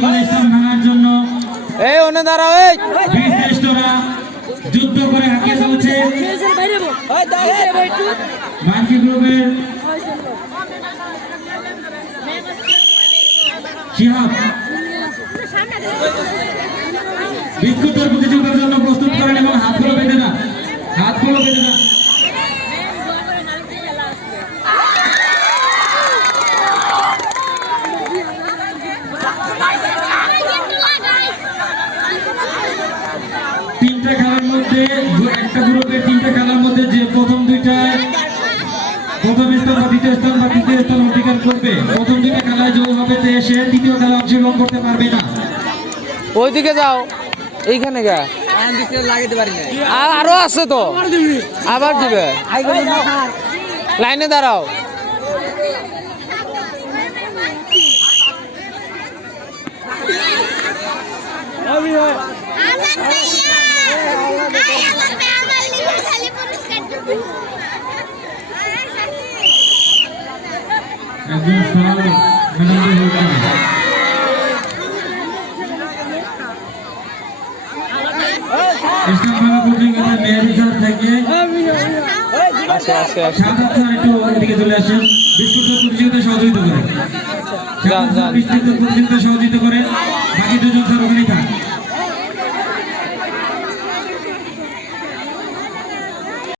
Principal stump ভাঙার জন্য এই ওনে দাঁড়াও এই বীর শ্রেষ্ঠরা যুদ্ধ করে আগে চলছে। মানকি গ্রুপের শিহাব বিস্কুটের প্রতিযোগিতার জন্য প্রস্তুত করেন এবং হাতগুলো বেঁধে না, হাতগুলো বেঁধে না। তিনটা খেলার মধ্যে একটা গ্রুপের তিনটা খেলার মধ্যে যে প্রথম দুইটায় প্রথম স্থান বা দ্বিতীয় স্থান বা তৃতীয় স্থান অধিকার করবে, প্রথম দুইটা খেলায় জয়ী হবে সে তৃতীয় খেলা অংশগ্রহণ করতে পারবে না। ওইদিকে যাও, এইখানে গা আরো আছে তো, আবার দিবে। লাইনে দাঁড়াও। একজন সাল প্রতিযোগিতা মেহেদি স্যার থেকে একটু এদিকে চলে আসেন। বিস্কুট প্রতিযোগিতা সহযোগিতা করেন, প্রতিযোগিতা সহযোগিতা করেন। বাকি দুজন স্যার ওখানেই থাক।